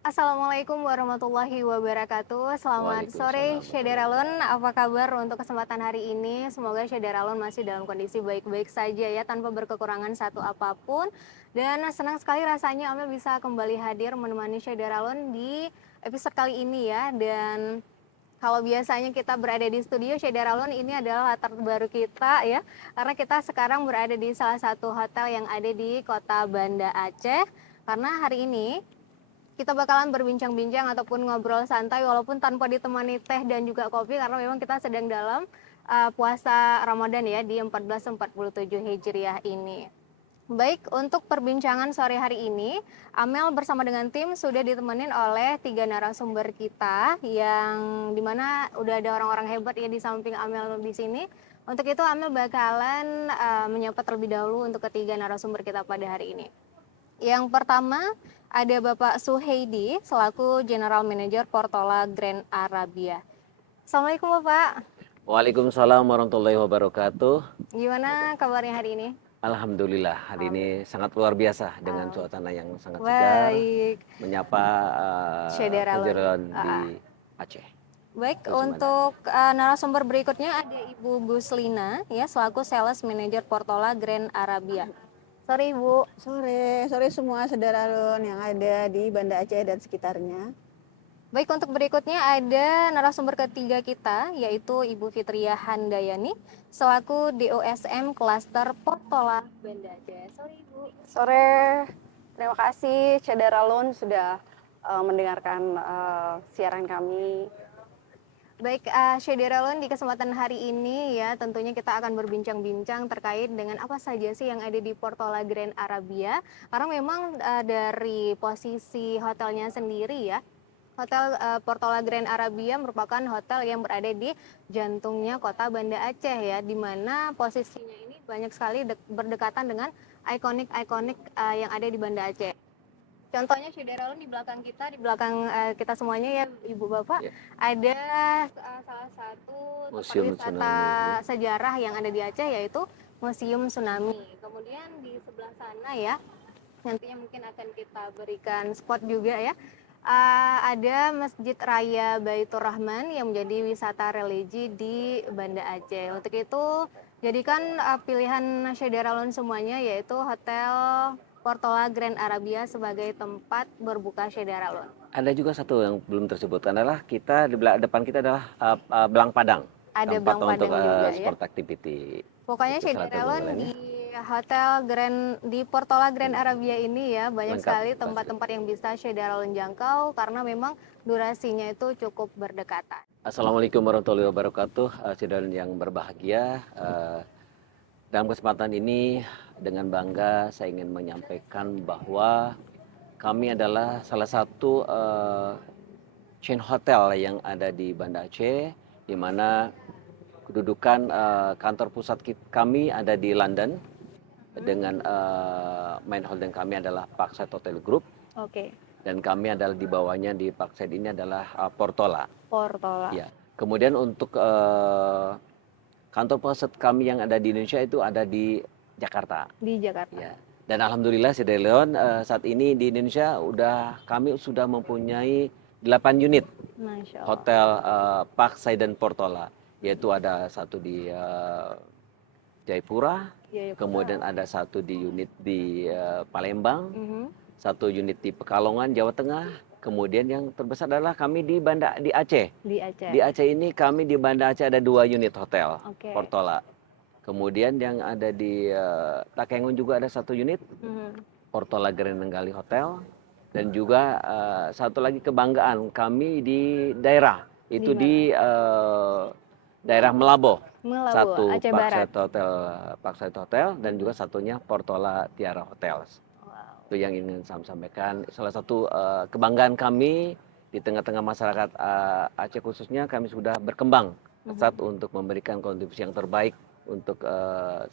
Assalamualaikum warahmatullahi wabarakatuh. Selamat sore Waalaikumsalam warahmatullahi Syederalun. wabarakatuh. Apa kabar untuk kesempatan hari ini? Semoga Syederalun masih dalam kondisi baik-baik saja ya, tanpa berkekurangan satu apapun. Dan senang sekali rasanya Amel bisa kembali hadir menemani Syederalun di episode kali ini ya. Dan kalau biasanya kita berada di studio Syederalun, ini adalah latar baru kita ya. Karena kita sekarang berada di salah satu hotel yang ada di kota Banda Aceh. Karena hari ini kita bakalan berbincang-bincang ataupun ngobrol santai walaupun tanpa ditemani teh dan juga kopi karena memang kita sedang dalam puasa Ramadan ya di 1447 Hijriah ini. Baik, untuk perbincangan sore hari ini, Amel bersama dengan tim sudah ditemenin oleh 3 narasumber kita yang dimana udah ada orang-orang hebat ya di samping Amel di sini. Untuk itu Amel bakalan menyapa terlebih dahulu untuk ketiga narasumber kita pada hari ini. Yang pertama ada Bapak Suheidi selaku General Manager Portola Grand Arabia. Assalamualaikum Bapak. Waalaikumsalam warahmatullahi wabarakatuh. Gimana kabarnya hari ini? Alhamdulillah hari ini sangat luar biasa dengan suasana yang sangat segar. Baik, Menyapa Syederalun. kejadian di Aceh. Baik, Khususnya. untuk narasumber berikutnya ada Ibu Guslina ya selaku Sales Manager Portola Grand Arabia. Sorry Ibu. Sore semua saudara yang ada di Banda Aceh dan sekitarnya. Baik, untuk berikutnya ada narasumber ketiga kita yaitu Ibu Fitria Handayani selaku DOSM Cluster Portola Banda Aceh. Sorry Ibu. Sore, terima kasih Cedaralun sudah mendengarkan siaran kami. Baik, Syederalun, di kesempatan hari ini ya tentunya kita akan berbincang-bincang terkait dengan apa saja sih yang ada di Portola Grand Arabia. Karena memang dari posisi hotelnya sendiri ya, Hotel Portola Grand Arabia merupakan hotel yang berada di jantungnya kota Banda Aceh ya, di mana posisinya ini banyak sekali berdekatan dengan ikonik-ikonik yang ada di Banda Aceh. Contohnya Syederalun di belakang kita, di belakang kita semuanya ya Ibu Bapak, Ya. ada salah satu tempat Museum wisata Tsunami. sejarah yang ada di Aceh yaitu Museum Tsunami. Kemudian di sebelah sana ya, nantinya mungkin akan kita berikan spot juga ya. Ada Masjid Raya Baitur Rahman yang menjadi wisata religi di Banda Aceh. Untuk itu jadikan pilihan Syederalun semuanya yaitu Hotel Portola Grand Arabia sebagai tempat berbuka Syederalun. Ada juga satu yang belum tersebutkan adalah kita di depan kita adalah Belang Padang. Ada Tempat Belang untuk Padang juga ya. sport activity. Pokoknya Itu salah satu Syederalun panggilannya. di Hotel Grand di Portola Grand Arabia ini ya banyak Lengkap. sekali tempat-tempat yang bisa Syederalun jangkau karena memang durasinya itu cukup berdekatan. Assalamualaikum warahmatullahi wabarakatuh. Saudara yang berbahagia. Dalam kesempatan ini dengan bangga saya ingin menyampaikan bahwa kami adalah salah satu chain hotel yang ada di Banda Aceh, di mana kedudukan kantor pusat kami ada di London dengan main holding kami adalah Parkside Hotel Group. Oke. Dan kami adalah di bawahnya di Parkside ini adalah Portola. Portola. Ya. Kemudian untuk kantor pusat kami yang ada di Indonesia itu ada di Jakarta. Di Jakarta. Ya. Dan alhamdulillah Sri Leon saat ini di Indonesia kami sudah mempunyai 8 unit Masya Allah. hotel Parkside dan Portola, yaitu ada satu di Jayapura, kemudian ada satu di unit di Palembang, satu unit di Pekalongan, Jawa Tengah. Kemudian yang terbesar adalah kami di Aceh. Di Aceh. Di Aceh ini kami di Banda Aceh ada 2 unit hotel Oke. Portola. Kemudian yang ada di Takengon juga ada satu unit Portola Grand Nenggali Hotel. Dan juga satu lagi kebanggaan kami di daerah itu di daerah Melabo. Melabo, Satu Aceh Barat. Parkside Hotel dan juga satunya Portola Tiara Hotels. Wow. Itu yang ingin saya sampaikan. Salah satu kebanggaan kami di tengah-tengah masyarakat Aceh khususnya, kami sudah berkembang pesat untuk memberikan kontribusi yang terbaik untuk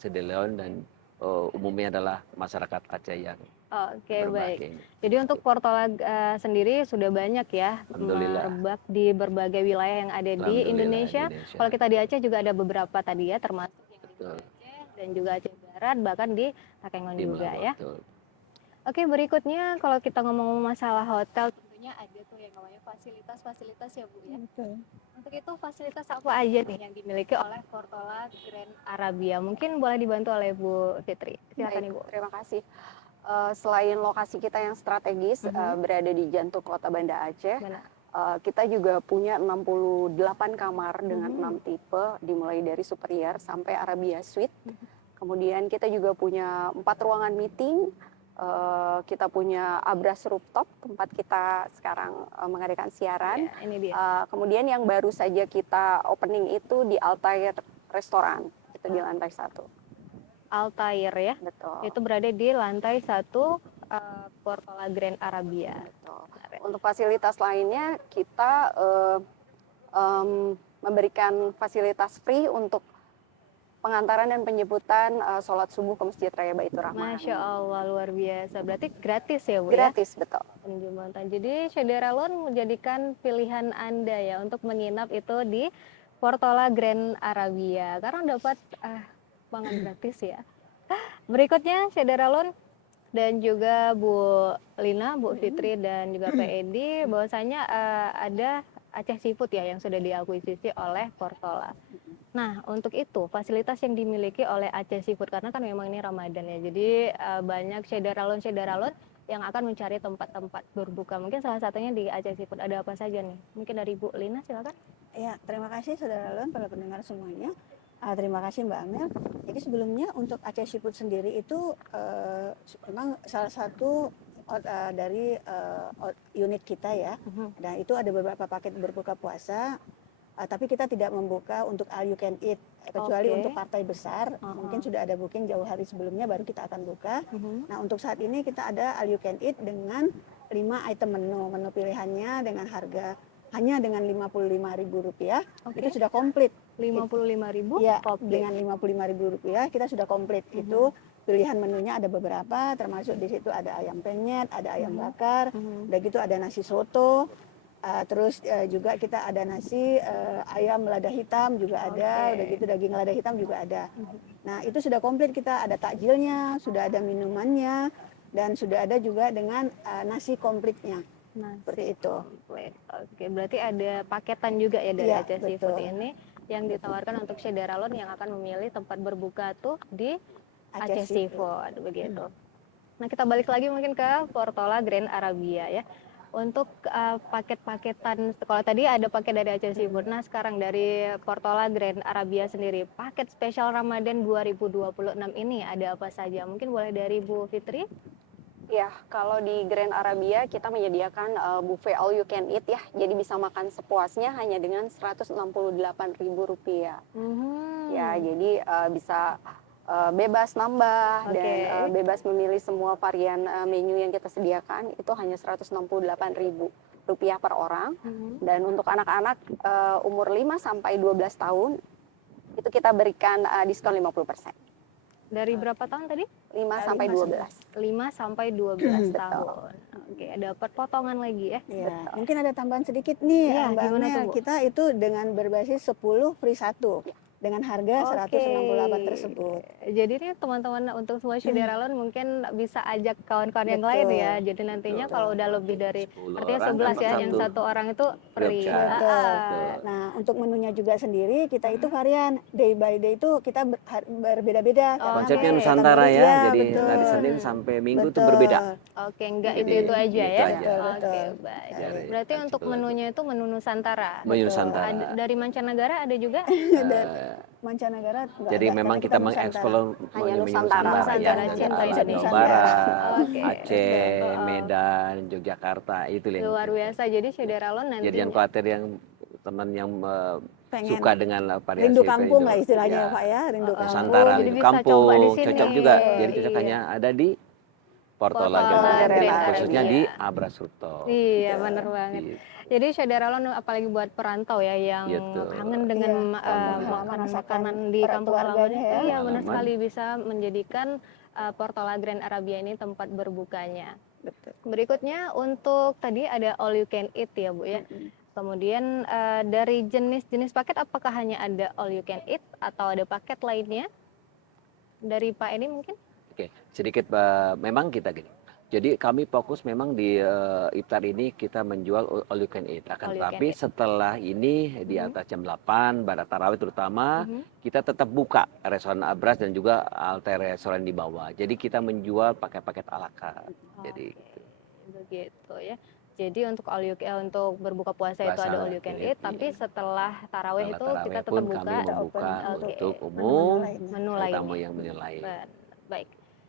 Sri Leon dan umumnya adalah masyarakat Aceh yang Oke, baik. berbahagia. Jadi untuk Portola sendiri sudah banyak ya Alhamdulillah. merebak di berbagai wilayah yang ada di Indonesia. Kalau kita di Aceh juga ada beberapa tadi ya, termasuk yang di Betul. Aceh dan juga Aceh Barat, bahkan di Takengon Di juga Melabo, ya. betul. Oke, berikutnya kalau kita ngomong masalah hotel, tentunya biasanya ada tuh yang namanya fasilitas-fasilitas ya Bu ya. Betul. Untuk itu fasilitas apa aja nih yang dimiliki oleh Portola Grand Arabia? Mungkin boleh dibantu oleh Bu Fitri. Silakan Baik, Ibu. terima kasih. Selain lokasi kita yang strategis berada di jantung kota Banda Aceh, Benar. kita juga punya 68 kamar dengan 6 Mhm. tipe, dimulai dari Superior sampai Arabia Suite. Kemudian kita juga punya 4 ruangan meeting, kita punya Abras Rooftop, tempat kita sekarang mengadakan siaran. Ya, ini dia. Kemudian yang baru saja kita opening itu di Altair Restoran, itu di lantai 1. Altair ya. Betul. Itu berada di lantai 1 Portola Grand Arabia. Betul. Untuk fasilitas lainnya kita memberikan fasilitas free untuk pengantaran dan penjemputan sholat subuh ke Masjid Raya Baitur Rahman. Masya Allah, luar biasa. Berarti gratis ya Bu ya? Gratis, betul. Penjembatan. Jadi Syederalon menjadikan pilihan Anda ya untuk menginap itu di Portola Grand Arabia karena dapat pangan gratis ya. Berikutnya Syederalon dan juga Bu Lina, Bu Fitri dan juga Pak Edi bahwasanya ada Aceh Seafood ya yang sudah diakuisisi oleh Portola. Nah, untuk itu fasilitas yang dimiliki oleh Aceh Seafood karena kan memang ini Ramadan ya. Jadi banyak Syederalon yang akan mencari tempat-tempat berbuka. Mungkin salah satunya di Aceh Seafood. Ada apa saja nih? Mungkin dari Bu Lina silakan. Ya, terima kasih Saudara Lon, para pendengar semuanya. Terima kasih Mbak Amel. Jadi sebelumnya untuk Aceh Seafood sendiri itu memang salah satu dari unit kita ya. Dan itu ada beberapa paket berbuka puasa. Tapi kita tidak membuka untuk all you can eat kecuali Oke. untuk partai besar. Mungkin sudah ada booking jauh hari sebelumnya baru kita akan buka. Nah, untuk saat ini kita ada all you can eat dengan 5 item menu. Menu pilihannya dengan harga hanya dengan Rp55.000. Oke. Itu sudah komplit. 55.000 Ya, komplit. dengan Rp55.000 kita sudah komplit. Itu pilihan menunya ada beberapa, termasuk di situ ada ayam penyet, ada ayam bakar, udah gitu ada nasi soto, terus juga kita ada nasi ayam lada hitam juga ada, Oke. udah gitu daging lada hitam juga ada. Nah, itu sudah komplit, kita ada takjilnya, sudah ada minumannya, dan sudah ada juga dengan nasi komplitnya. Nasi Seperti itu. komplit. Oke, berarti ada paketan juga ya dari Iya, Aceh Seafood betul. ini yang ditawarkan untuk Syederalon yang akan memilih tempat berbuka tuh di Aceh Seafood begitu. Nah, kita balik lagi mungkin ke Portola Grand Arabia ya. Untuk paket-paketan, kalau tadi ada paket dari Aceh Seafood, nah sekarang dari Portola Grand Arabia sendiri, paket spesial Ramadan 2026 ini ada apa saja? Mungkin boleh dari Bu Fitri? Ya, kalau di Grand Arabia kita menyediakan buffet all you can eat ya. Jadi bisa makan sepuasnya hanya dengan Rp168.000. Ya, jadi bisa bebas nambah Oke. dan bebas memilih semua varian menu yang kita sediakan. Itu hanya Rp168.000 per orang. Dan untuk anak-anak umur 5 sampai 12 tahun itu kita berikan diskon 50%. Dari berapa tahun tadi? 5 sampai 12. 5 sampai 12 tahun. Oke, dapat potongan lagi ya. Ya, mungkin ada tambahan sedikit nih Iya, Mbak gimana Amel. tuh, Bu? Kita itu dengan berbasis 10 free 1 dengan harga Oke. 168 tersebut. Jadi nih teman-teman untuk semua Syederalon mungkin bisa ajak kawan-kawan yang Betul. lain ya. Jadi nantinya Betul. kalau udah lebih dari 10 artinya orang 11 dapat ya, yang satu. 1 orang itu free. Betul. Betul. Nah, untuk menunya juga sendiri kita itu varian day by day itu kita berbeda-beda. karena Konsepnya Oke. Nusantara ya, Iya, jadi betul. dari Senin sampai Minggu itu Betul. berbeda. Oke, enggak Jadi, itu aja itu ya. aja. Betul, Oke, betul. baik. Dari Berarti untuk artikel menunya itu menu Nusantara. Menu Betul. Nusantara. Dari mancanegara ada juga? Mancanegara nggak Jadi ada, memang karena kita Nusantara. mengeksplor Hanya menu Nusantara. Nusantara ya, Nusantara, dari cinta ala Indonesia. Jawa Barat, Oke. Aceh, Betul. Medan, Yogyakarta itu yang Luar biasa. Jadi Syederalon Jadi nantinya yang khawatir yang teman yang Pengen suka dengan variasi rindu kampung lah Indo. istilahnya Ya, ya Pak ya, rindu kampung. Nusantara, Jadi rindu bisa coba kampung, di sini. cocok juga. Jadi Iya. cocokannya ada di Portola Portola Grand Grand Arabia, khususnya Arabia. di Abras Rooftop. Iya, benar banget. Gitu. Jadi Syederalon apalagi buat perantau ya yang Gitu. kangen dengan makanan-makanan di kampung halamannya. keluarganya ya. Iya, benar Halaman. sekali bisa menjadikan Portola Grand Arabia ini tempat berbukanya. Betul. Berikutnya untuk tadi ada all you can eat ya Bu ya. Kemudian dari jenis-jenis paket apakah hanya ada all you can eat atau ada paket lainnya? Dari Pak Edi mungkin? Oke, sedikit memang kita gini. Jadi kami fokus memang di iftar ini kita menjual all you can eat. Akan All you can tetapi eat. setelah ini di atas jam 8 pada tarawih terutama kita tetap buka restoran Abras dan juga alter restoran di bawah. Jadi kita menjual pakai paket ala carte. Jadi Oke, begitu ya. Jadi untuk untuk berbuka puasa itu puasa, ada all you can eat, tapi iya. setelah tarawih Setelah itu tarawih kita tetap pun buka kami membuka untuk untuk oke, menu-menu umum lainnya. menu dan tamu lainnya. yang menilai. Baik.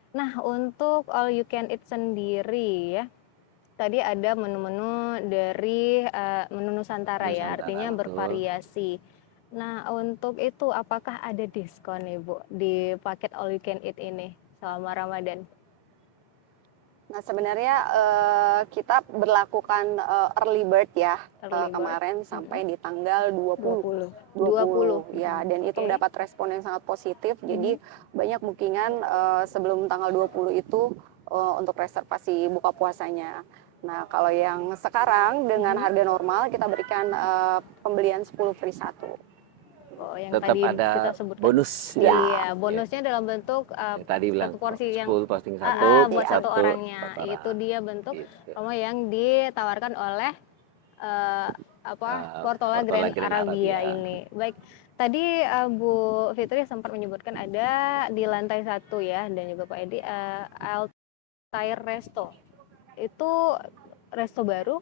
Nah, untuk all you can eat sendiri ya, tadi ada menu-menu dari menu Nusantara ya, Nusantara, artinya betul. bervariasi. Nah, untuk itu apakah ada diskon nih Bu di paket all you can eat ini selama Ramadan? Nah, sebenarnya kita berlakukan early bird ya Early bird. kemarin sampai di tanggal 20. 20. Ya, dan itu Oke. mendapat respon yang sangat positif. Jadi banyak bookingan sebelum tanggal 20 itu untuk reservasi buka puasanya. Nah, kalau yang sekarang dengan harga normal kita berikan pembelian 10 free 1. Oh, yang Tetap tadi ada kita sebutkan. bonus. Iya, bonusnya dalam bentuk Ya, tadi bilang satu porsi yang 10 posting satu, buat satu satu orangnya. buat orang. Itu dia bentuk Gitu. promo yang ditawarkan oleh eh, Portola Grand Arabia ini. Baik, tadi Bu Fitri sempat menyebutkan ada di lantai 1 ya, dan juga Pak Edi Altair Resto. Itu resto baru.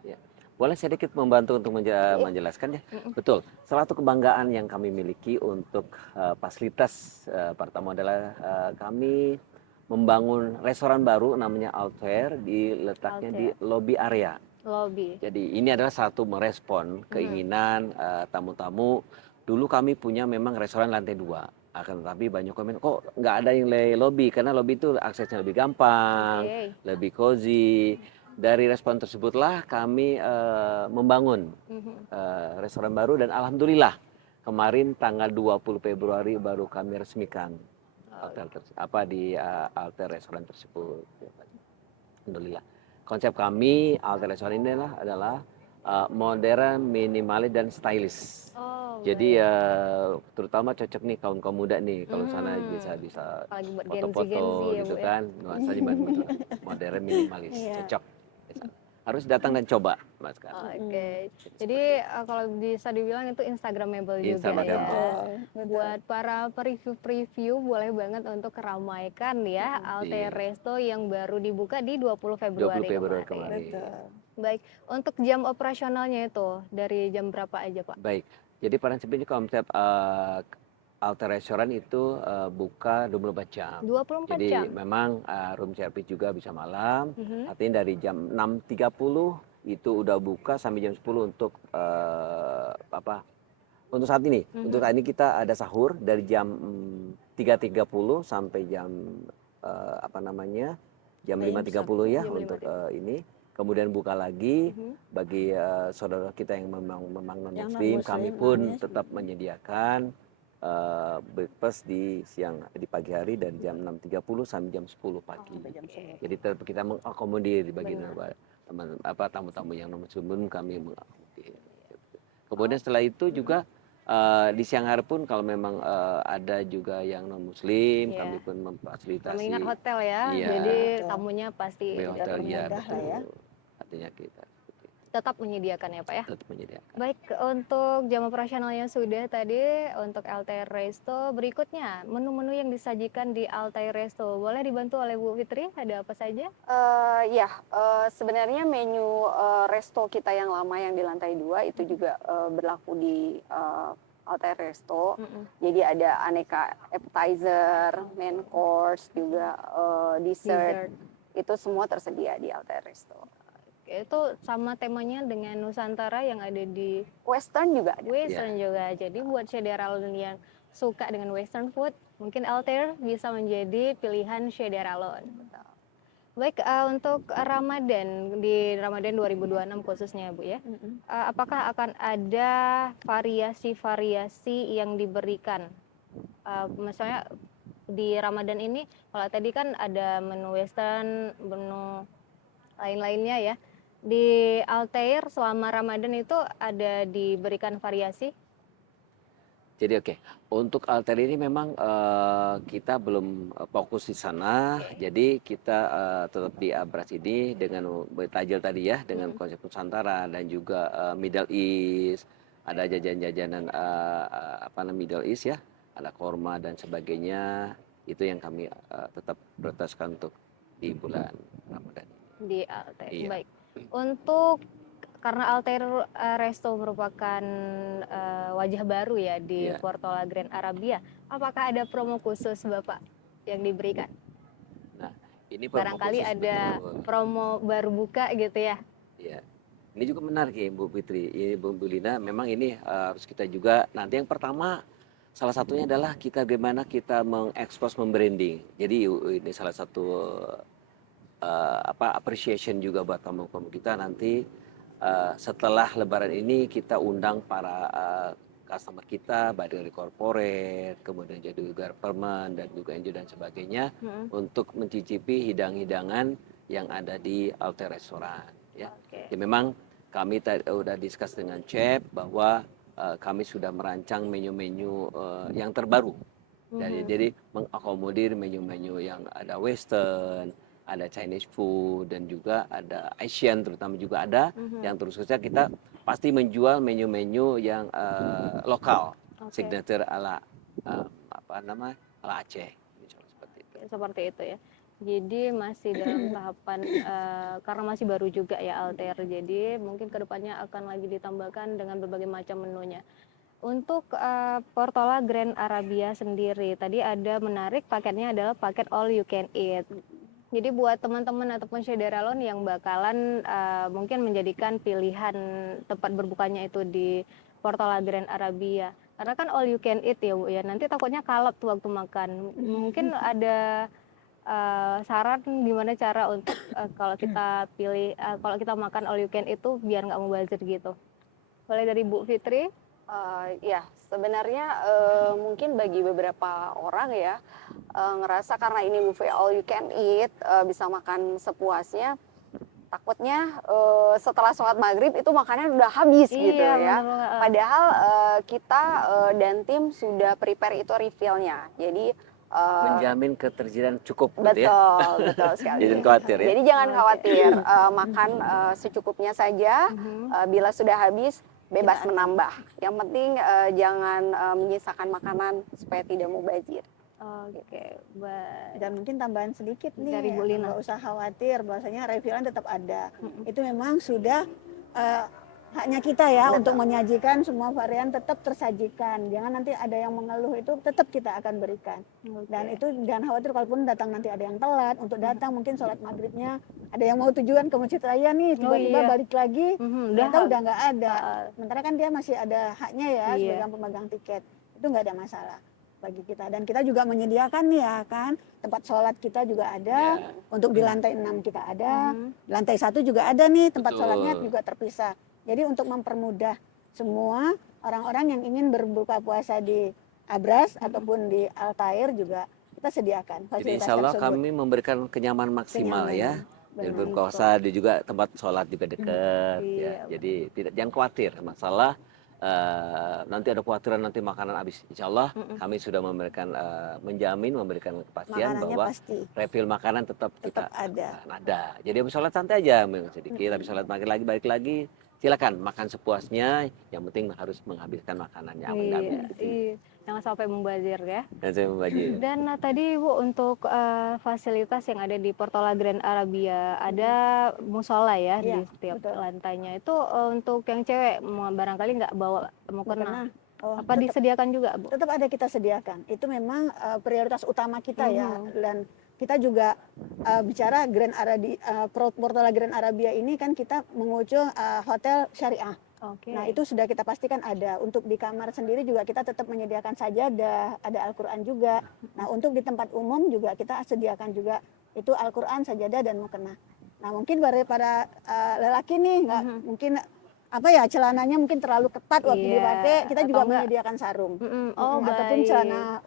Ya. Boleh sedikit membantu untuk menjelaskan ya? Betul. Salah satu kebanggaan yang kami miliki untuk fasilitas pertama adalah kami membangun restoran baru namanya Altair letaknya di lobby area. Lobby. Jadi ini adalah satu merespon keinginan tamu-tamu. Dulu kami punya memang restoran lantai 2. Akan tetapi banyak komen, kok nggak ada yang lobby? Karena lobby itu aksesnya lebih gampang, lebih cozy. Dari respon tersebutlah kami membangun restoran baru dan alhamdulillah kemarin tanggal 20 Februari baru kami resmikan Alter restoran tersebut. Alhamdulillah. Konsep kami Alter restoran ini adalah modern, minimalis dan stylish. Jadi terutama cocok nih kaum muda nih kalau sana bisa Apalagi buat foto-foto Gen Z ya, gitu Bu, ya. kan, nuansanya modern, minimalis, cocok. Harus datang dan coba, Mas kan. Oke, jadi kalau bisa dibilang itu Instagramable juga ya. Betul. Buat para preview-preview boleh banget untuk ramaikan ya Altair Iya. Resto yang baru dibuka di 20 20 Februari Februari kemarin. Betul. Baik, untuk jam operasionalnya itu dari jam berapa aja Pak? Baik, jadi pada prinsipnya konsep Alter Restoran itu buka 24 jam. 24 Jadi jam? memang room service juga bisa malam. Artinya dari jam 6.30 itu udah buka sampai jam 10 untuk untuk saat ini. Untuk saat ini kita ada sahur dari jam 3.30 sampai jam jam 5.30 ya untuk ini. Kemudian buka lagi bagi saudara kita yang memang non muslim, kami pun tetap menyediakan breakfast di pagi hari dari jam 6.30 sampai jam 10 pagi. Jadi tetap kita mengakomodir bagi tamu-tamu yang non muslim kami mengakomodir. Kemudian setelah itu juga di siang hari pun kalau memang ada juga yang non muslim, kami pun memfasilitasi. Mengingat hotel ya, Iya. jadi tamunya pasti Hotel ya, lah ya. artinya kita tetap menyediakan ya Pak ya. tetap menyediakan. Baik, untuk jam operasionalnya sudah tadi untuk Altair Resto. Berikutnya, menu-menu yang disajikan di Altair Resto. Boleh dibantu oleh Bu Fitri, ada apa saja? Sebenarnya menu resto kita yang lama yang di lantai 2 itu juga berlaku di Altair Resto. Jadi ada aneka appetizer, main course, juga dessert. Itu semua tersedia di Altair Resto. Itu sama temanya dengan Nusantara yang ada di Western juga ada. Western juga. Jadi buat Syederalun yang suka dengan Western food, mungkin Altair bisa menjadi pilihan Syederalun. Baik, untuk Ramadan, di Ramadan 2026 khususnya Bu ya, apakah akan ada variasi-variasi yang diberikan? Misalnya di Ramadan ini, kalau tadi kan ada menu Western, menu lain-lainnya ya. Di Altair selama Ramadan itu ada diberikan variasi? Jadi oke, untuk alter ini memang kita belum fokus di sana. Jadi kita tetap di Abras ini dengan bertajil tadi ya, dengan konsep Nusantara dan juga Middle East, ada jajanan-jajanan apa namanya Middle East ya, ada korma dan sebagainya. Itu yang kami tetap prioritaskan untuk di bulan Ramadan. Di Altair. Iya. Baik. Untuk karena Altair Resto merupakan wajah baru ya di Iya. Portola Grand Arabia, apakah ada promo khusus Bapak yang diberikan? Nah, ini promo Barangkali khusus, ada betul. promo baru buka gitu ya. Iya. Ini juga menarik ya Bu Fitri, ini Bu Lina, memang ini harus kita juga, nanti yang pertama salah satunya adalah kita bagaimana kita mengekspos, membranding. Jadi ini salah satu appreciation juga buat tamu-tamu kita nanti setelah Lebaran ini kita undang para customer kita, baik dari corporate, kemudian jadi government dan juga NGO dan sebagainya untuk mencicipi hidang-hidangan yang ada di Altair Restoran. Ya, Oke. ya memang kami udah discuss dengan chef bahwa kami sudah merancang menu-menu yang terbaru. Jadi mengakomodir menu-menu yang ada Western, ada Chinese food dan juga ada Asian terutama juga ada. Yang terus saja kita pasti menjual menu-menu yang lokal, signature ala ala Aceh, seperti itu. Seperti itu ya. Jadi masih dalam tahapan karena masih baru juga ya Altair. Jadi mungkin kedepannya akan lagi ditambahkan dengan berbagai macam menunya. Untuk Portola Grand Arabia sendiri, tadi ada menarik paketnya adalah paket all you can eat. Jadi buat teman-teman ataupun Syederalon yang bakalan mungkin menjadikan pilihan tempat berbukanya itu di Portola Grand Arabia. Karena kan all you can eat ya Bu ya, nanti takutnya kalap tuh waktu makan. Mungkin ada saran gimana cara untuk kalau kita pilih, kalau kita makan all you can eat itu biar nggak mubazir gitu. Boleh dari Bu Fitri? Ya, sebenarnya mungkin bagi beberapa orang ya ngerasa karena ini buffet all you can eat, bisa makan sepuasnya, takutnya setelah sholat maghrib itu makannya udah habis gitu ya. Padahal kita dan tim sudah prepare itu refillnya. Jadi menjamin ketersediaan cukup gitu ya. Betul sekali. Jangan khawatir ya. Jadi jangan khawatir, makan secukupnya saja. Bila sudah habis bebas menambah. Yang penting jangan menyisakan makanan supaya tidak mubazir. Oke, baik. Dan mungkin tambahan sedikit nih, Dari Bu Lina. nggak usah khawatir, bahwasanya refillan tetap ada. Itu memang sudah haknya kita ya untuk menyajikan semua varian tetap tersajikan. Jangan nanti ada yang mengeluh, itu tetap kita akan berikan. Dan itu jangan khawatir kalaupun datang nanti ada yang telat untuk datang, mungkin sholat maghribnya ada yang mau tujuan ke Masjid Raya nih, tiba-tiba balik lagi, udah nggak ada. Sementara kan dia masih ada haknya ya sebagai pemegang tiket, itu nggak ada masalah bagi kita. Dan kita juga menyediakan nih ya kan, tempat sholat kita juga ada, untuk di lantai 6 kita ada, di lantai 1 juga ada nih tempat sholatnya juga terpisah. Jadi untuk mempermudah semua orang-orang yang ingin berbuka puasa di Abras ataupun di Altair juga kita sediakan fasilitas. Jadi insya Allah tersebut. kami memberikan kenyamanan maksimal ya. Dan berkuasa di juga tempat sholat juga dekat ya. Jadi jangan khawatir masalah nanti ada kekhawatiran nanti makanan habis. Insya Allah kami sudah memberikan memberikan kepastian Makanannya bahwa pasti refill makanan tetap kita ada. Jadi habis sholat santai aja sedikit, habis sholat balik lagi silakan makan sepuasnya, yang penting harus menghabiskan makanannya. Jangan sampai membazir ya. Dan tadi Bu untuk fasilitas yang ada di Portola Grand Arabia ada musola ya di setiap lantainya. Itu untuk yang cewek barangkali nggak bawa mukena. Apa disediakan juga Bu? Tetap ada kita sediakan. Itu memang prioritas utama kita ya. Dan kita juga bicara Portola Grand Arabia ini kan kita mengucul hotel syariah. Nah itu sudah kita pastikan ada. Untuk di kamar sendiri juga kita tetap menyediakan sajadah, ada Al-Quran juga. Nah untuk di tempat umum juga kita sediakan juga itu Al-Quran, sajadah dan mukena. Nah mungkin para lelaki nih nggak mungkin celananya mungkin terlalu ketat waktu dipakai, kita juga menyediakan sarung ataupun celana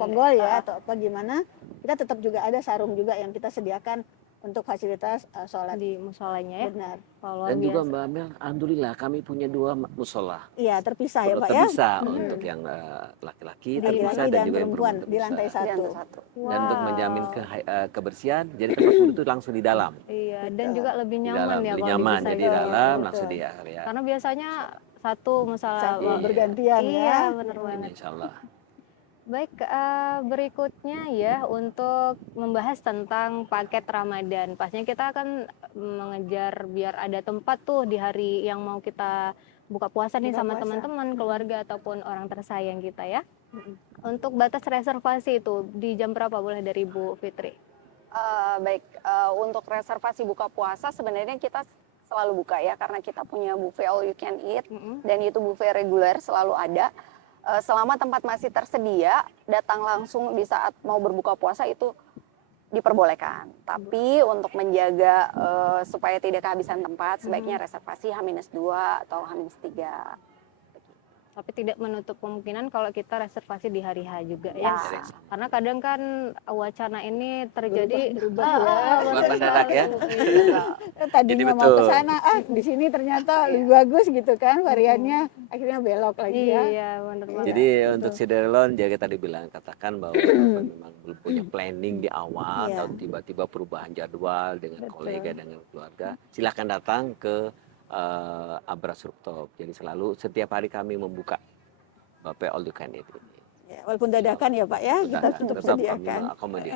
ponggol ya atau apa gimana, kita tetap juga ada sarung juga yang kita sediakan untuk fasilitas sholat. di musolanya ya. Benar. Wah, luar Dan juga biasa. Mbak Amel, alhamdulillah kami punya 2 musola. Iya, terpisah ya Pak ya. Terpisah untuk yang laki-laki terpisah Laki-laki dan dan juga yang perempuan perempuan di lantai terpisah. Di lantai 1. 1. Dan untuk menjamin Wow. kebersihan, jadi tempat wudhu itu langsung di dalam. Iya, dan Betul. juga lebih Di nyaman dalam, ya lebih kalau nyaman. dipisah Jadi gitu. dalam Betul. langsung di area. Karena biasanya satu misalnya Satu Iya. bergantian iya, ya. bener Ini banget. insya Allah. Baik, berikutnya ya untuk membahas tentang paket Ramadan. Pastinya kita akan mengejar biar ada tempat tuh di hari yang mau kita buka puasa nih Buka sama puasa. teman-teman, keluarga ataupun orang tersayang kita ya. Mm-mm. Untuk batas reservasi itu di jam berapa boleh dari Bu Fitri? Baik, untuk reservasi buka puasa sebenarnya kita selalu buka ya, karena kita punya buffet all you can eat, Mm-mm. dan itu buffet reguler selalu ada. Selama tempat masih tersedia, datang langsung di saat mau berbuka puasa itu diperbolehkan. Tapi untuk menjaga supaya tidak kehabisan tempat, sebaiknya reservasi H-2 atau H-3. Tapi tidak menutup kemungkinan kalau kita reservasi di hari H juga Ya. ya. Karena kadang kan wacana ini terjadi Berubah ya. betul Bukan mendadak ya. sekali. Iya. Tadinya Jadi mau ke betul. sana, di sini ternyata lebih bagus gitu kan variannya, akhirnya belok lagi ya. Iya, benar banget. Jadi untuk Sideralon, dia tadi bilang katakan bahwa memang belum punya planning di awal, Iya. atau tiba-tiba perubahan jadwal dengan Betul. kolega, dengan keluarga, silakan datang ke Abras Rooftop. Jadi selalu setiap hari kami membuka buffet all you can eat ini. Ya, walaupun dadakan ya Pak ya, kita Tetap tetap kami sediakan. mengakomodir.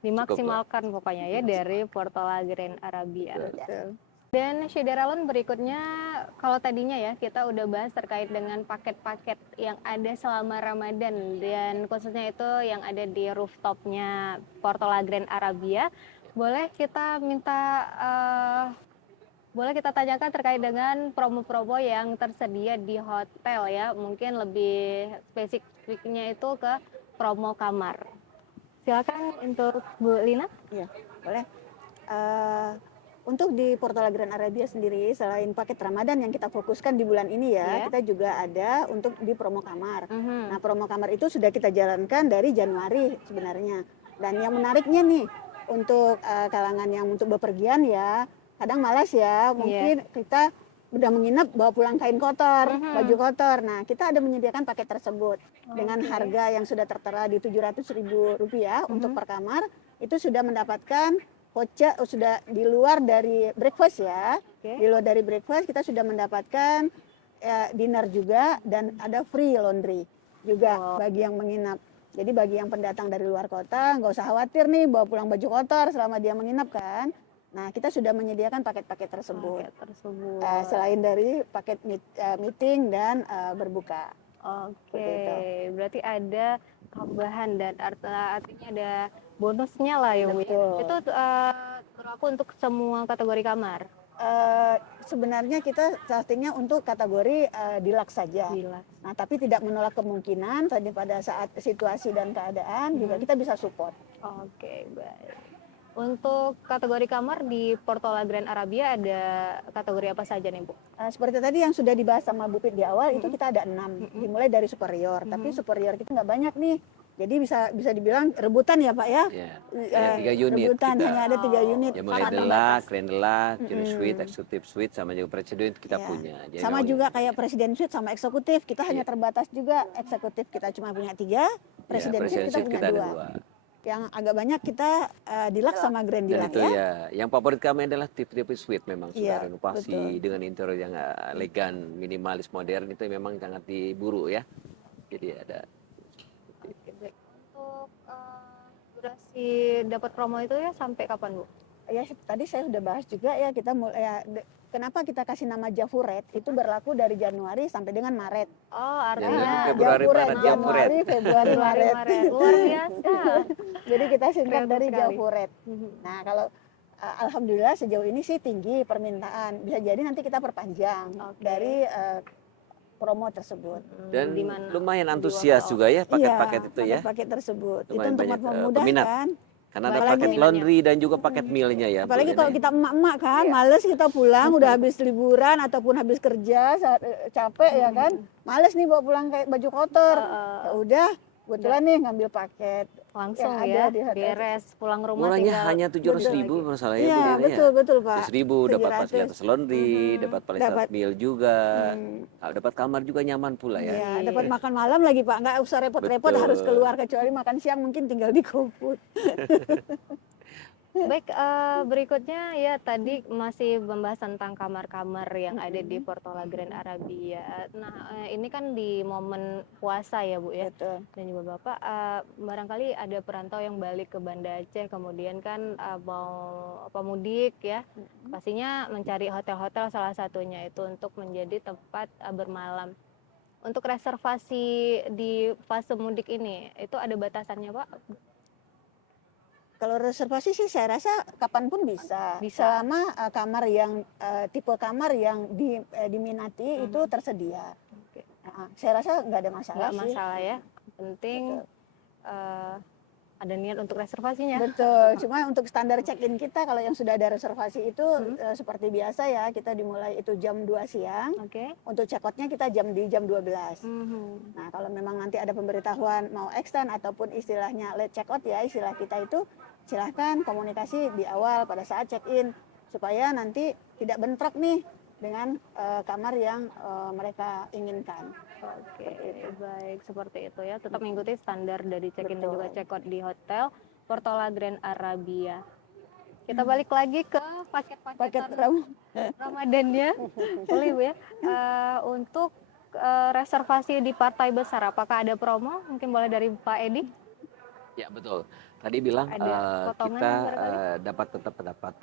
Dimaksimalkan pokoknya ya dari Portola Grand Arabia. Betul. Dan Syederalon berikutnya, kalau tadinya ya kita udah bahas terkait dengan paket-paket yang ada selama Ramadan dan khususnya itu yang ada di rooftopnya Portola Grand Arabia, boleh kita boleh kita tanyakan terkait dengan promo-promo yang tersedia di hotel ya, mungkin lebih spesifiknya itu ke promo kamar. Silakan untuk Bu Lina. Ya, boleh. Untuk di Portola Grand Arabia sendiri, selain paket Ramadan yang kita fokuskan di bulan ini ya, Iya. kita juga ada untuk di promo kamar. Mhm. Nah, promo kamar itu sudah kita jalankan dari Januari sebenarnya. Dan yang menariknya nih, untuk kalangan yang untuk bepergian ya, kadang malas ya, mungkin kita udah menginap bawa pulang kain kotor, baju kotor. Nah, kita ada menyediakan paket tersebut dengan harga yang sudah tertera di Rp700.000 untuk per kamar. Itu sudah mendapatkan voucher, sudah di luar dari breakfast ya. Oke. Di luar dari breakfast kita sudah mendapatkan dinner juga, dan ada free laundry juga bagi yang menginap. Jadi bagi yang pendatang dari luar kota nggak usah khawatir nih bawa pulang baju kotor selama dia menginap kan. Nah, kita sudah menyediakan paket-paket tersebut. Paket tersebut. Selain dari paket meeting dan berbuka. Oke, Seperti itu. berarti ada tambahan dan artinya ada bonusnya lah ya Bu. Betul. Itu berlaku untuk semua kategori kamar. Sebenarnya kita startingnya untuk kategori deluxe saja. Gila. Nah, tapi tidak menolak kemungkinan tadi pada saat situasi dan keadaan juga kita bisa support. Oke, baik. Untuk kategori kamar di Portola Grand Arabia ada kategori apa saja nih Bu? Seperti tadi yang sudah dibahas sama Bu Pit di awal, itu kita ada 6, dimulai dari superior. Tapi superior kita nggak banyak nih, jadi bisa dibilang rebutan ya Pak ya. Ya, ada 3 unit Rebutan kita. hanya ada 3 unit. Ya mulai Sangat Deluxe, Grand Deluxe, Junior Suite, Executive Suite, sama juga President kita Ya. punya. Jadi Sama namanya- juga kayak presiden suite sama eksekutif, kita hanya terbatas juga. Eksekutif kita cuma punya 3, presiden suite kita punya ada 2. Yang agak banyak kita deluxe sama grand Dan deluxe itu ya. ya, yang favorit kami adalah tipe-tipe suite, memang sudah Iya, renovasi betul. dengan interior yang elegan, minimalis, modern, itu memang sangat diburu ya. Jadi ada Oke, baik. Untuk durasi dapat promo itu ya sampai kapan Bu? Ya tadi saya sudah bahas juga ya, kita mulai kenapa kita kasih nama Jafuret itu berlaku dari Januari sampai dengan Maret. Oh, Januari, artinya Februari, Jafuret, Maret, Januari, Februari, Maret. Luar biasa. Jadi kita singkat Kreatif dari sekali. Jafuret. Nah, kalau alhamdulillah sejauh ini sih tinggi permintaan. Bisa jadi nanti kita perpanjang Oke. dari promo tersebut. dan di mana? lumayan Di antusias waktu. juga ya paket-paket itu ya. Paket tersebut. Itu Lumayan untuk banyak, memudahkan. peminat. Karena ada Apalagi- paket laundry dan juga paket mealnya ya. Bu Apalagi Lena kalau ya. kita emak-emak kan, males kita pulang udah habis liburan ataupun habis kerja capek ya kan, males nih bawa pulang kayak baju kotor. Ya udah, kebetulan nih ngambil paket Langsung ada ya, di hotel. beres pulang rumah Murahnya tinggal hanya 700.000 lagi. menurut saya Bu Iya, Lina ya. betul betul Pak. 700.000 dapat 700. fasilitas laundry, Mhm. dapat fasilitas Dapat meal juga, hmm, dapat kamar juga nyaman pula ya. ya, Iya. dapat makan malam lagi Pak. Nggak usah repot-repot harus Betul. keluar, kecuali makan siang mungkin tinggal di GoFood. Baik, berikutnya ya tadi masih membahas tentang kamar-kamar yang ada di Portola Grand Arabia. Nah, ini kan di momen puasa ya Bu ya, Betul. dan juga Bapak barangkali ada perantau yang balik ke Banda Aceh, kemudian kan mau apa mudik ya, pastinya mencari hotel-hotel salah satunya itu untuk menjadi tempat bermalam. Untuk reservasi di fase mudik ini, itu ada batasannya Pak? Kalau reservasi sih saya rasa kapanpun bisa, Bisa. selama kamar yang tipe kamar yang diminati itu tersedia. Oke. Saya rasa nggak ada masalah Nggak sih. masalah ya, penting Betul. ada niat untuk reservasinya. Betul. Cuma untuk standar check-in kita kalau yang sudah ada reservasi itu seperti biasa ya, kita dimulai itu jam 2 siang. Oke. Untuk check-outnya kita di jam 12. Mhm. Nah, kalau memang nanti ada pemberitahuan mau extend ataupun istilahnya late check-out ya, istilah kita itu silahkan komunikasi di awal pada saat check-in supaya nanti tidak bentrok nih dengan kamar yang mereka inginkan. Oke, baik seperti itu ya. Tetap mengikuti standar dari check-in dan juga Betul. check-out di hotel Portola Grand Arabia. Kita balik lagi ke Paket paket-paketan Ramadannya, boleh Bu ya. Untuk reservasi di partai besar, apakah ada promo? Mungkin boleh dari Pak Edi. Ya betul. Tadi bilang Ada potongan kita barangkali? tetap mendapat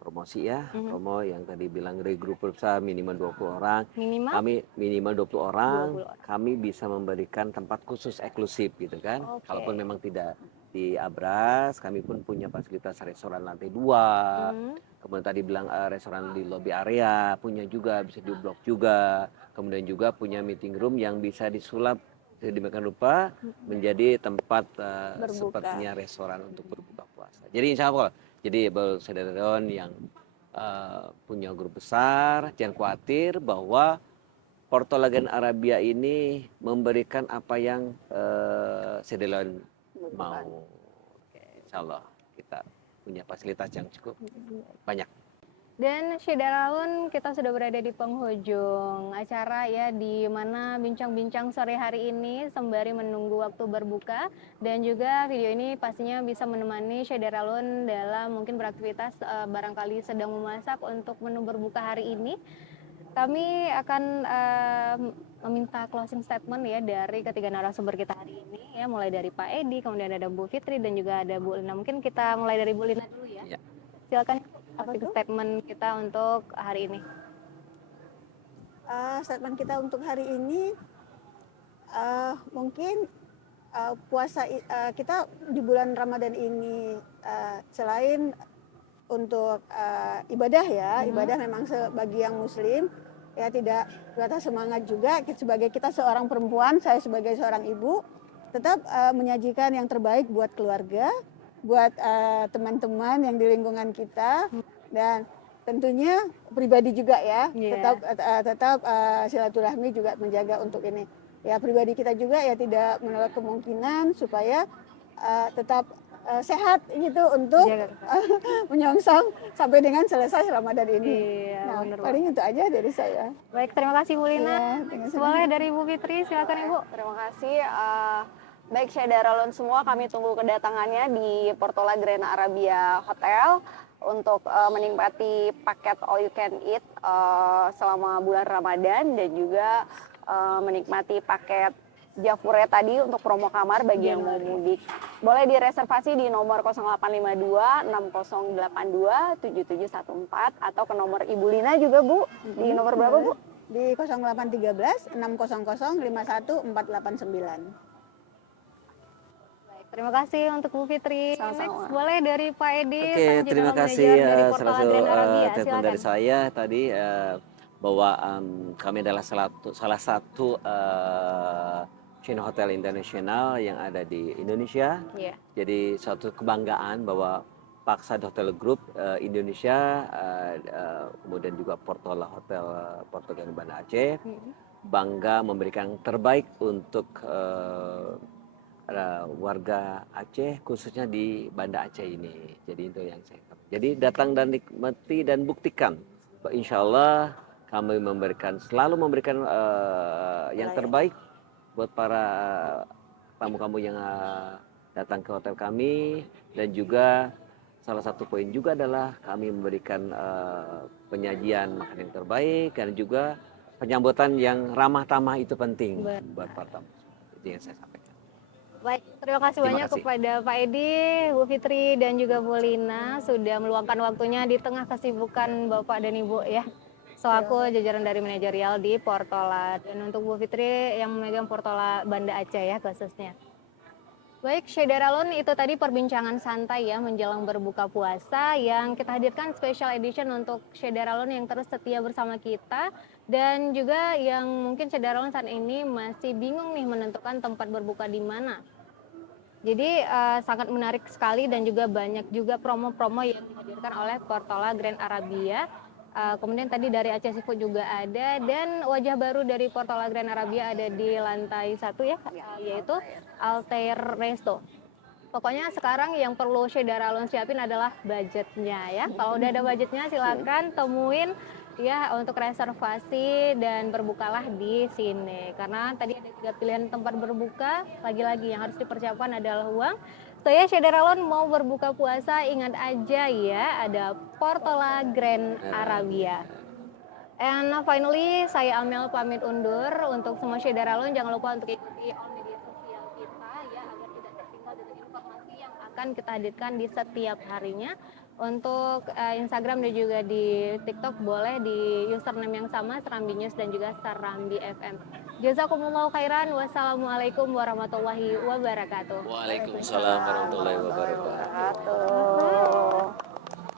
promosi ya. Promo yang tadi bilang regroup besar minimal 20 orang. Minimal Kami minimal 20 orang. 20 orang. Kami bisa memberikan tempat khusus eksklusif gitu kan. Oke. Kalaupun memang tidak di Abras, kami pun punya fasilitas restoran lantai 2. Kemudian tadi bilang restoran di lobby area, punya juga bisa di blok juga. Kemudian juga punya meeting room yang bisa disulap sedemikian rupa menjadi tempat sepertinya restoran untuk berbuka puasa. Jadi insya Allah, jadi saudara yang punya grup besar, jangan khawatir bahwa Portola Grand Arabia ini memberikan apa yang saudara mau. Insya Allah kita punya fasilitas yang cukup banyak. Dan Syederalun, kita sudah berada di penghujung acara ya, di mana bincang-bincang sore hari ini sembari menunggu waktu berbuka, dan juga video ini pastinya bisa menemani Syederalun dalam mungkin beraktivitas barangkali sedang memasak untuk menu berbuka hari ini. Kami akan meminta closing statement ya dari ketiga narasumber kita hari ini ya, mulai dari Pak Edi, kemudian ada Bu Fitri dan juga ada Bu Lina. Mungkin kita mulai dari Bu Lina dulu ya. Ya. Silakan closing statement kita untuk hari ini. Statement kita untuk hari ini mungkin puasa kita di bulan Ramadan ini selain untuk ibadah ya, ibadah memang bagi yang muslim ya tidak terbatas semangat juga sebagai kita seorang perempuan, saya sebagai seorang ibu tetap menyajikan yang terbaik buat keluarga, buat teman-teman yang di lingkungan kita, dan tentunya pribadi juga ya, tetap silaturahmi juga menjaga untuk ini ya, pribadi kita juga ya tidak menolak kemungkinan supaya tetap sehat gitu untuk menyongsong sampai dengan selesai Ramadan ini. Iya, Nah, paling itu aja dari saya. Baik, terima kasih Bu Lina. Boleh dari Bu Fitri, silakan Ibu. Terima kasih. Baik Syederalun semua, kami tunggu kedatangannya di Portola Grand Arabia Hotel untuk menikmati paket all you can eat selama bulan Ramadan, dan juga menikmati paket Jafure tadi untuk promo kamar bagi yang mau mudik. Boleh direservasi di nomor 0852 6082 7714 atau ke nomor Ibu Lina juga Bu. Di nomor berapa Bu? Di 0813 600 51489. Terima kasih untuk Bu Fitri. Sama-sama. Next, boleh dari Pak Edi. Oke, terima kasih Portola salah satu Grand Arabia. telepon dari saya tadi bahwa kami adalah salah satu chain hotel internasional yang ada di Indonesia. Yeah. Jadi suatu kebanggaan bahwa Paksad Hotel Group Indonesia, kemudian juga Portola Hotel Portola Banda Aceh, bangga memberikan yang terbaik untuk warga Aceh khususnya di Banda Aceh ini. Jadi itu yang saya katakan. Jadi datang dan nikmati dan buktikan. Insya Allah kami selalu memberikan yang terbaik buat para tamu-tamu yang datang ke hotel kami, dan juga salah satu poin juga adalah kami memberikan penyajian makanan yang terbaik dan juga penyambutan yang ramah tamah itu penting buat para tamu. Itu yang saya sampaikan. Baik, terima kasih Terima banyak kasih. kepada Pak Edi, Bu Fitri, dan juga Bu Lina sudah meluangkan waktunya di tengah kesibukan Bapak dan Ibu ya, selaku jajaran dari manajerial di Portola. Dan untuk Bu Fitri yang memegang Portola Banda Aceh ya khususnya. Baik, Syederalun, itu tadi perbincangan santai ya menjelang berbuka puasa yang kita hadirkan special edition untuk Syederalun yang terus setia bersama kita, dan juga yang mungkin Syederalun saat ini masih bingung nih menentukan tempat berbuka di mana. Jadi sangat menarik sekali, dan juga banyak juga promo-promo yang dihadirkan oleh Portola Grand Arabia. Kemudian tadi dari Aceh Seafood juga ada, dan wajah baru dari Portola Grand Arabia ada di lantai 1 ya, yaitu Altair Resto. Pokoknya sekarang yang perlu Syederalun siapin adalah budgetnya ya. Kalau udah ada budgetnya silakan temuin ya untuk reservasi dan berbukalah di sini. Karena tadi ada 3 pilihan tempat berbuka, lagi-lagi yang harus dipersiapkan adalah uang. Saya Syederalun mau berbuka puasa, ingat aja ya ada Portola Grand Arabia. And finally, saya Amel pamit undur. Untuk semua Syederalun, jangan lupa untuk ikuti all media sosial kita ya, agar tidak tertinggal dengan informasi yang akan kita hadirkan di setiap harinya. Untuk Instagram dan juga di TikTok boleh di username yang sama, Serambi News dan juga Serambi FM. Jazakumullahu khairan. Wassalamualaikum warahmatullahi wabarakatuh. Waalaikumsalam warahmatullahi wabarakatuh. Wabarakatuh.